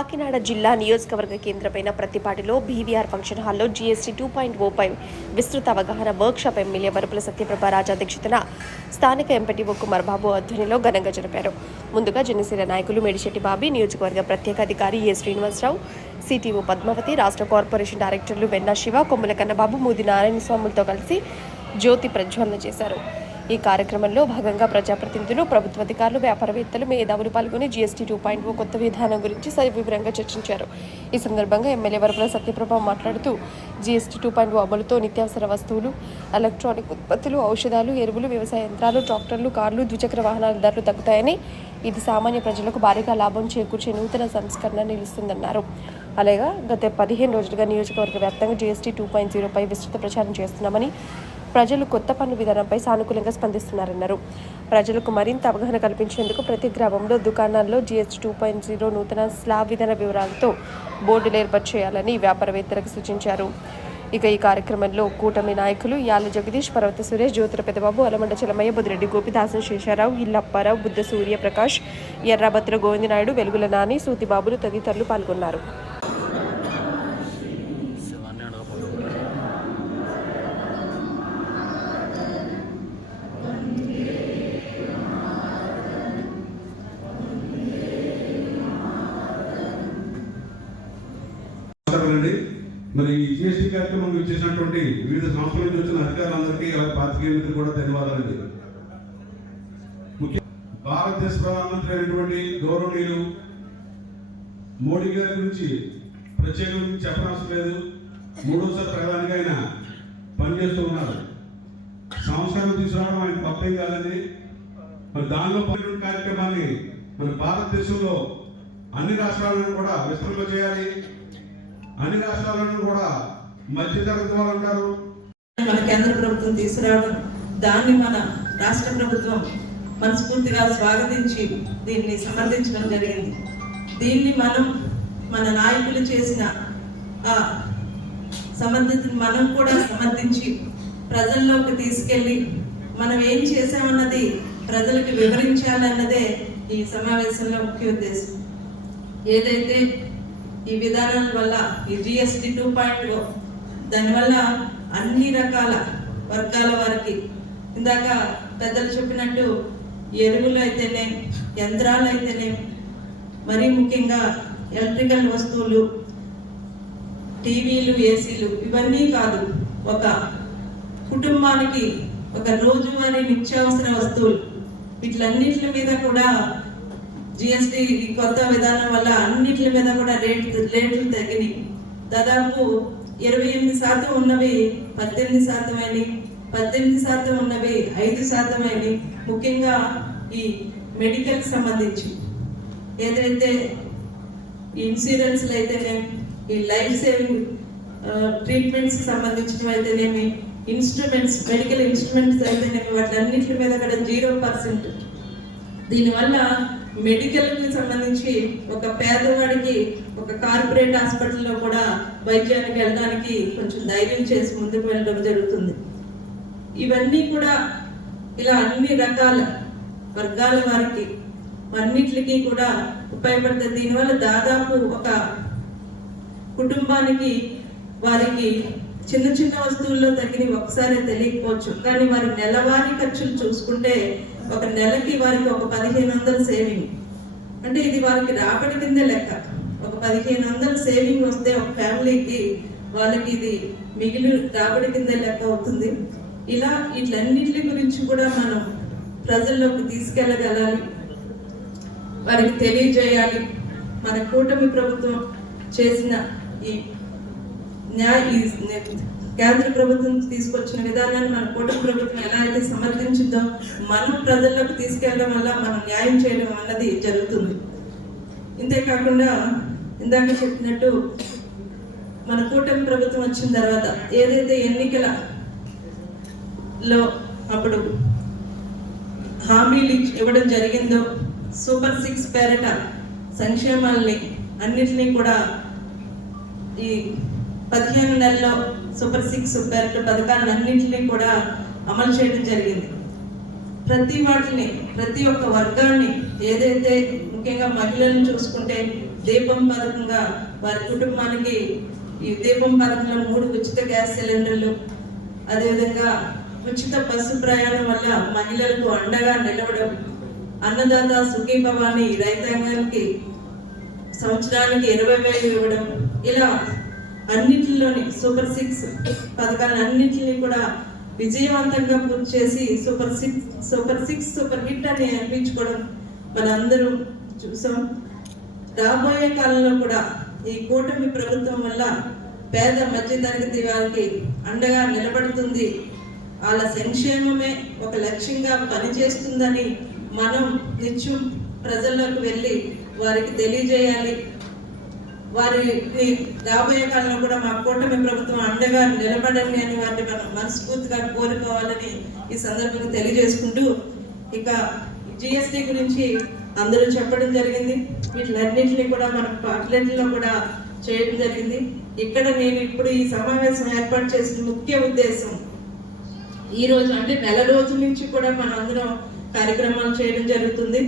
కాకినాడ జిల్లా నియోజకవర్గ కేంద్రమైన ప్రతిపాటిలో బీవీఆర్ ఫంక్షన్ హాల్లో జీఎస్టీ టూ పాయింట్ ఓపై విస్తృత అవగాహన వర్క్షాప్ ఎమ్మెల్యే వరుపుల సత్యప్రభ రాజా అధ్యక్షతన స్థానిక ఎంపీటీఓ కుమార్ బాబు ఆధ్వర్యంలో ఘనంగా జరిపారు. ముందుగా జనసేన నాయకులు మేడిశెట్టి బాబీ నియోజకవర్గ ప్రత్యేక అధికారి ఏ శ్రీనివాసరావు సిటీఓ పద్మావతి రాష్ట్ర కార్పొరేషన్ డైరెక్టర్లు వెన్నా శివ కొమ్ముల కన్నబాబు మోది నారాయణ స్వాములతో కలిసి జ్యోతి ప్రజ్వలన చేశారు. ఈ కార్యక్రమంలో భాగంగా ప్రజాప్రతినిధులు ప్రభుత్వ అధికారులు వ్యాపారవేత్తలు మేధావులు పాల్గొని జీఎస్టీ టూ పాయింట్ ఓ కొత్త విధానం గురించి సవివరంగా చర్చించారు. ఈ సందర్భంగా ఎమ్మెల్యే వరపుల సత్యప్రభ మాట్లాడుతూ జీఎస్టీ టూ పాయింట్ ఓ అమలుతో నిత్యావసర వస్తువులు ఎలక్ట్రానిక్ ఉత్పత్తులు ఔషధాలు ఎరువులు వ్యవసాయ యంత్రాలు ట్రాక్టర్లు కార్లు ద్విచక్ర వాహనాల ధరలు తగ్గుతాయని ఇది సామాన్య ప్రజలకు భారీగా లాభం చేకూర్చే నూతన సంస్కరణ నిలుస్తుందన్నారు. అలాగే గత పదిహేను రోజులుగా నియోజకవర్గ వ్యాప్తంగా జీఎస్టీ టూ పాయింట్ జీరోపై విస్తృత ప్రచారం చేస్తున్నామని ప్రజలు కొత్త పన్ను విధానంపై సానుకూలంగా స్పందిస్తున్నారన్నారు. ప్రజలకు మరింత అవగాహన కల్పించేందుకు ప్రతి గ్రామంలో దుకాణాల్లో జీఎస్టీ టూ పాయింట్ జీరో నూతన స్లాబ్ విధాన వివరాలతో బోర్డులు ఏర్పాటు చేయాలని వ్యాపారవేత్తలకు సూచించారు. ఇక ఈ కార్యక్రమంలో కూటమి నాయకులు యాల జగదీష్ పర్వత సురేష్ జ్యోతుల పెద్దబాబు అలమండ చలమయ్య బుదిరెడ్డి గోపిదాసన్ శేషారావు ఇల్లప్పారావు బుద్ధ సూర్య ప్రకాష్ ఎర్రాభద్ర గోవిందనాయుడు వెలుగుల నాని సూతిబాబులు తదితరులు పాల్గొన్నారు. నమస్కారాలండి మరి ఈ జిఎస్టీ కార్యక్రమం ఇచ్చేసినటువంటి వివిధ సంస్థల నుంచి వచ్చిన అధికారులందరికీ అలాగే పాత్రికేయ మిత్రులు కూడా ధన్యవాదాలండి. ముఖ్య భారతదేశ ప్రధానమంత్రి అయినటువంటి గౌరవనీయులు మోడీ గారి గురించి ప్రత్యేకం చెప్పనవసరం లేదు మూడోసారి ప్రధానిగా ఆయన పనిచేస్తూ ఉన్నారు. సంస్కరణ తీసుకురావడం ఆయన గొప్పం కాదండి. మరి దానిలో పనిచిన కార్యక్రమాన్ని మన భారతదేశంలో అన్ని రాష్ట్రాలను కూడా విస్తృత చేయాలి. అన్ని రాష్ట్రాలను కూడా మధ్యతరగతి వాళ్ళు ఉంటారు. మన కేంద్ర ప్రభుత్వం తీసుకురావడం దాన్ని మన రాష్ట్ర ప్రభుత్వం మనస్ఫూర్తిగా స్వాగతించి దీన్ని సమర్థించడం జరిగింది. దీన్ని మనం మన నాయకులు చేసిన ఆ సమర్థించి మనం కూడా సమర్థించి ప్రజల్లోకి తీసుకెళ్ళి మనం ఏం చేశామన్నది ప్రజలకు వివరించాలన్నదే ఈ సమావేశంలో ముఖ్య ఉద్దేశం. ఏదైతే ఈ విధానాల వల్ల ఈ జిఎస్టి టూ పాయింట్ దానివల్ల అన్ని రకాల వర్గాల వారికి ఇందాక పెద్దలు చెప్పినట్టు ఎరువులు అయితేనే యంత్రాలు అయితేనే మరీ ముఖ్యంగా ఎలక్ట్రికల్ వస్తువులు టీవీలు ఏసీలు ఇవన్నీ కాదు ఒక కుటుంబానికి ఒక రోజువారీ నిత్యావసర వస్తువులు వీటిలన్నిటి మీద కూడా జిఎస్టి కొత్త విధానం వల్ల అన్నిటి మీద కూడా రేట్ రేట్లు తగ్గినాయి. దాదాపు ఇరవై ఎనిమిది శాతం ఉన్నవి పద్దెనిమిది శాతం అయినాయి. పద్దెనిమిది శాతం ఉన్నవి ఐదు శాతం అయినాయి. ముఖ్యంగా ఈ మెడికల్ సంబంధించి. ఏదైతే ఇన్సూరెన్స్లు అయితేనేమి ఈ లైఫ్ సేవింగ్ ట్రీట్మెంట్స్ సంబంధించినవి అయితేనేమి ఇన్స్ట్రుమెంట్స్ మెడికల్ ఇన్స్ట్రుమెంట్స్ అయితేనేమి వాటి అన్నింటి మీద కూడా జీరో పర్సెంట్ దీనివల్ల మెడికల్కి సంబంధించి ఒక పేదవాడికి ఒక కార్పొరేట్ హాస్పిటల్లో కూడా వైద్యానికి వెళ్ళడానికి కొంచెం ధైర్యం చేసి ముందుకు వెళ్ళడం జరుగుతుంది. ఇవన్నీ కూడా ఇలా అన్ని రకాల వర్గాల వారికి అన్నిటికీ కూడా ఉపయోగపడుతుంది. దీనివల్ల దాదాపు ఒక కుటుంబానికి వారికి చిన్న చిన్న వస్తువుల్లో తగ్గినవి ఒకసారి తెలియకపోవచ్చు. కానీ వారి నెలవారీ ఖర్చులు చూసుకుంటే ఒక నెలకి వారికి ఒక పదిహేను వందలు సేవింగ్. అంటే ఇది వారికి రాబడి కిందే లెక్క. ఒక పదిహేను వందలు సేవింగ్ వస్తే ఒక ఫ్యామిలీకి వాళ్ళకి ఇది మిగిలి రాబడి కిందే లెక్క అవుతుంది. ఇలా వీటన్నిటి గురించి కూడా మనం ప్రజల్లోకి తీసుకెళ్ళగలాలి. వారికి తెలియజేయాలి. మన కూటమి ప్రభుత్వం చేసిన ఈ న్యాయ కేంద్ర ప్రభుత్వం తీసుకొచ్చిన విధానాన్ని మన కూటమి ప్రభుత్వం ఎలా అయితే సమర్థించిందో మనం ప్రజల్లోకి తీసుకెళ్ళడం వల్ల మనం న్యాయం చేయడం అన్నది జరుగుతుంది. ఇంతేకాకుండా ఇందాక చెప్పినట్టు మన కూటమి ప్రభుత్వం వచ్చిన తర్వాత ఏదైతే ఎన్నికల లో అప్పుడు హామీలు ఇవ్వడం జరిగిందో సూపర్ సిక్స్ పేరట సంక్షేమాల్ని అన్నిటినీ కూడా ఈ పదిహేను నెలల్లో సూపర్ సిక్స్ సూపర్ పథకాలను అన్నింటినీ కూడా అమలు చేయడం జరిగింది. ప్రతి వాటిని ప్రతి ఒక్క వర్గాన్ని ఏదైతే ముఖ్యంగా మహిళలను చూసుకుంటే దీపం పథకంగా వారి కుటుంబానికి ఈ దీపం పథకంలో మూడు ఉచిత గ్యాస్ సిలిండర్లు అదేవిధంగా ఉచిత బస్సు ప్రయాణం వల్ల మహిళలకు అండగా నిలవడం అన్నదాత సుఖీభవాని రైతాంగానికి సంవత్సరానికి ఇరవై వేలు ఇవ్వడం ఇలా అన్నింటిలోని సూపర్ సిక్స్ పథకాలను అన్నింటినీ కూడా విజయవంతంగా పూర్తి చేసి super six super six super hit అని అనిపించుకోవడం మనందరూ చూసాం. రాబోయే కాలంలో కూడా ఈ కూటమి ప్రభుత్వం వల్ల పేద మధ్యతరగతి వారికి అండగా నిలబడుతుంది. వాళ్ళ సంక్షేమమే ఒక లక్ష్యంగా పనిచేస్తుందని మనం నిత్యం ప్రజల్లోకి వెళ్ళి వారికి తెలియజేయాలి. వారి రాబోయే కాలంలో కూడా మా కూటమి ప్రభుత్వం అండగా నిలబడండి అని వారిని మనం మనస్ఫూర్తిగా కోరుకోవాలని ఈ సందర్భంగా తెలియజేసుకుంటూ ఇక జిఎస్టీ గురించి అందరూ చెప్పడం జరిగింది. వీటిలన్నింటినీ కూడా మన పార్లమెంట్లో కూడా చేయడం జరిగింది. ఇక్కడ నేను ఇప్పుడు ఈ సమావేశం ఏర్పాటు చేసిన ముఖ్య ఉద్దేశం ఈ రోజు అంటే నెల రోజుల నుంచి కూడా మనం అందరం కార్యక్రమాలు చేయడం జరుగుతుంది.